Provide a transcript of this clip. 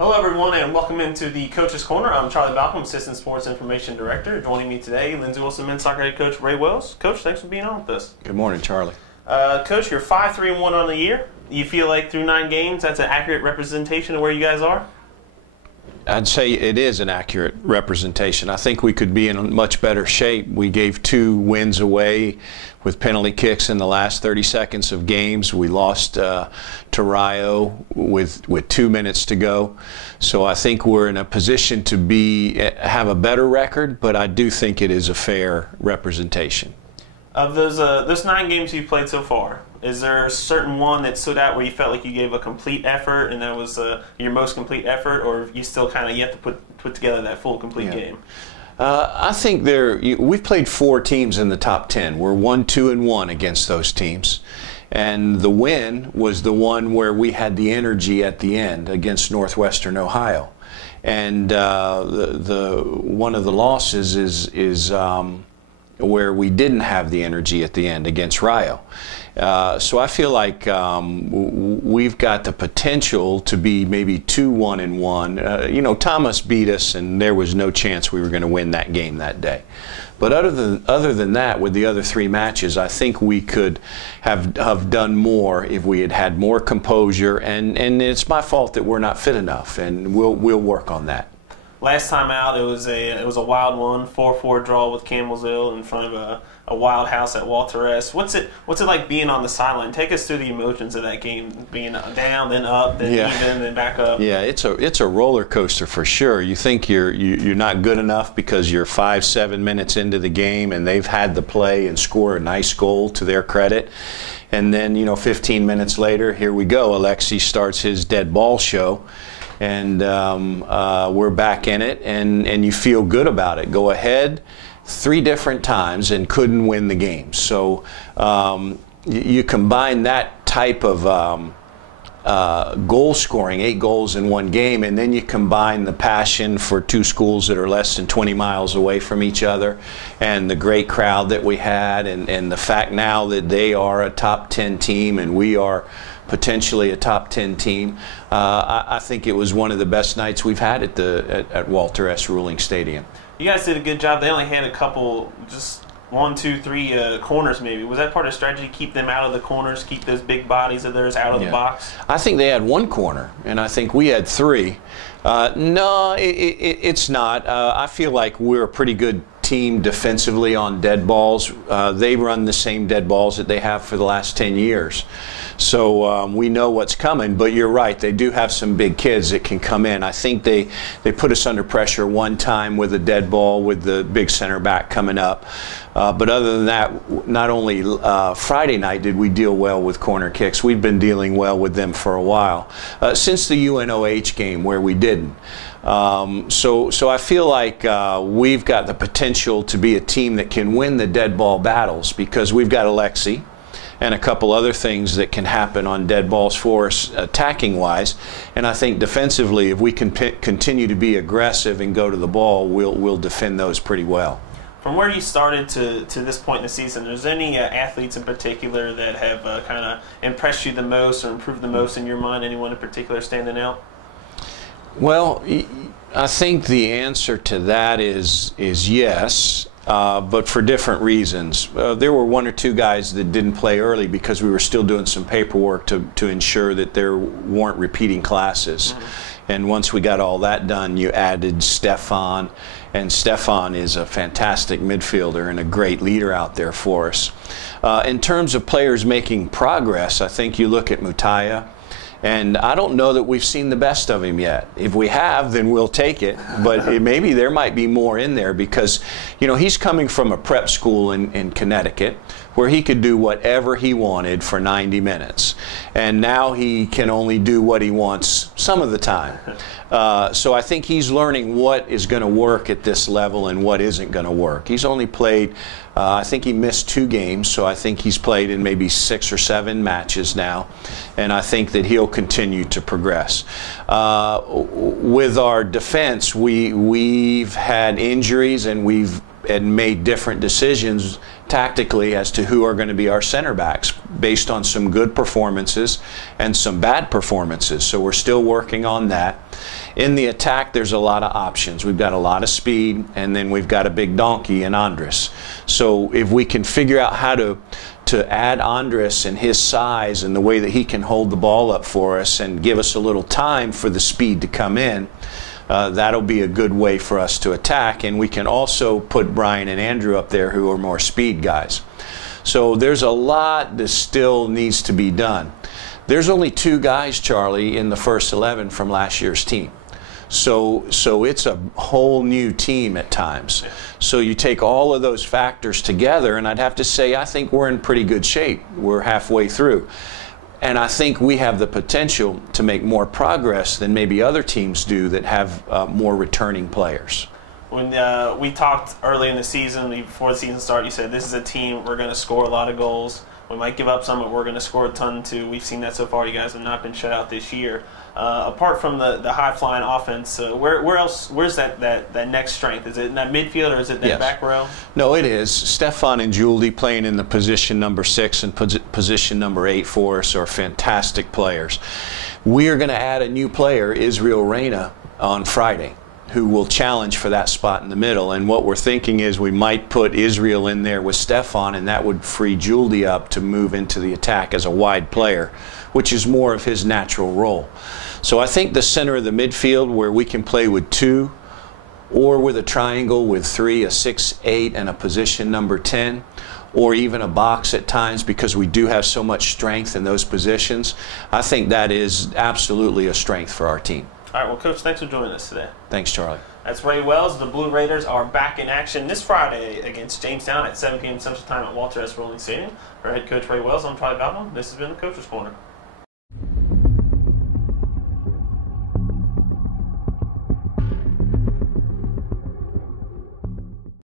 Hello everyone and welcome into the Coach's Corner. I'm Charlie Balcom, Assistant Sports Information Director. Joining me today, Lindsey Wilson men's soccer head coach Ray Wells. Coach, thanks for being on with us. Good morning, Charlie. Coach, you're 5-3-1 on the year. You feel like through 9 games that's an accurate representation of where you guys are? I'd say it is an accurate representation. I think we could be in much better shape. We gave 2 wins away with penalty kicks in the last 30 seconds of games. We lost to Rio with 2 minutes to go. So I think we're in a position to have a better record, but I do think it is a fair representation. Of those 9 games you've played so far, is there a certain one that stood out where you felt like you gave a complete effort and that was your most complete effort, or you still kind of yet to put together that full complete game? I think we've played 4 teams in the top 10. We're 1-2-1 against those teams. And the win was the one where we had the energy at the end against Northwestern Ohio. And one of the losses is where we didn't have the energy at the end against Rio. So I feel like we've got the potential to be maybe 2-1-1. You know, Thomas beat us, and there was no chance we were going to win that game that day. But other than that, with the other 3 matches, I think we could have done more if we had had more composure. And it's my fault that we're not fit enough, and we'll work on that. Last time out, it was a wild one, 4-4 draw with Campbellsville in front of a wild house at Walter S. What's it like being on the sideline? Take us through the emotions of that game, being down, then up, then even, then back up. Yeah, it's a roller coaster for sure. You think you're not good enough because you're 5-7 minutes into the game and they've had the play and score a nice goal to their credit. And then 15 minutes later, here we go. Alexi starts his dead ball show. And we're back in it, and you feel good about it. Go ahead 3 different times and couldn't win the game. So you combine that type of goal scoring, 8 goals in 1 game, and then you combine the passion for 2 schools that are less than 20 miles away from each other, and the great crowd that we had, and the fact now that they are a top 10 team and we are potentially a top 10 team. I think it was one of the best nights we've had at Walter S. Ruling Stadium. You guys did a good job. They only had a couple, just 1, 2, 3 corners maybe. Was that part of the strategy, keep them out of the corners, keep those big bodies of theirs out of the box? I think they had 1 corner, and I think we had 3. No, it's not. I feel like we're a pretty good team defensively on dead balls. They run the same dead balls that they have for the last 10 years. So we know what's coming, but you're right, they do have some big kids that can come in. I think they put us under pressure one time with a dead ball with the big center back coming up. But other than that, not only Friday night did we deal well with corner kicks, we've been dealing well with them for a while. Since the UNOH game where we didn't. So I feel like we've got the potential to be a team that can win the dead ball battles because we've got Alexi and a couple other things that can happen on dead balls for us attacking-wise. And I think defensively, if we can continue to be aggressive and go to the ball, we'll defend those pretty well. From where you started to this point in the season, is there any athletes in particular that have kind of impressed you the most or improved the most in your mind? Anyone in particular standing out? Well, I think the answer to that is yes. But for different reasons. There were 1 or 2 guys that didn't play early because we were still doing some paperwork to ensure that there weren't repeating classes. And once we got all that done, you added Stefan, and Stefan is a fantastic midfielder and a great leader out there for us. In terms of players making progress, I think you look at Mutaya. And I don't know that we've seen the best of him yet. If we have, then we'll take it. But maybe there might be more in there because, he's coming from a prep school in Connecticut where he could do whatever he wanted for 90 minutes. And now he can only do what he wants some of the time. So I think he's learning what is going to work at this level and what isn't going to work. He's only played, I think he missed 2 games, so I think he's played in maybe 6 or 7 matches now. And I think that he'll continue to progress. With our defense, we've had injuries and we've and made different decisions tactically as to who are going to be our center backs based on some good performances and some bad performances. So we're still working on that. In the attack, there's a lot of options. We've got a lot of speed, and then we've got a big donkey in Andres. So if we can figure out how to add Andres and his size and the way that he can hold the ball up for us and give us a little time for the speed to come in, that'll be a good way for us to attack. And we can also put Brian and Andrew up there, who are more speed guys. So there's a lot that still needs to be done. There's only 2 guys, Charlie, in the first 11 from last year's team. So it's a whole new team at times. So you take all of those factors together, and I'd have to say I think we're in pretty good shape. We're halfway through. And I think we have the potential to make more progress than maybe other teams do that have more returning players. When we talked early in the season, before the season started, you said this is a team we're going to score a lot of goals. We might give up some, but we're going to score a ton too. We've seen that so far. You guys have not been shut out this year. Apart from the high-flying offense, where's that next strength? Is it in that midfield, or is it that back row? No, it is. Stefan and Juldi playing in the position number 6 and position number 8 for us are fantastic players. We are going to add a new player, Israel Reyna, on Friday, who will challenge for that spot in the middle. And what we're thinking is we might put Israel in there with Stefan, and that would free Juldi up to move into the attack as a wide player, which is more of his natural role. So I think the center of the midfield, where we can play with 2 or with a triangle with 3, a 6, 8, and a position number 10, or even a box at times, because we do have so much strength in those positions, I think that is absolutely a strength for our team. All right, well, Coach, thanks for joining us today. Thanks, Charlie. That's Ray Wells. The Blue Raiders are back in action this Friday against Jamestown at 7 p.m. Central Time at Walter S. Rolling Stadium. For head coach Ray Wells, I'm Charlie Baldwin. This has been the Coach's Corner.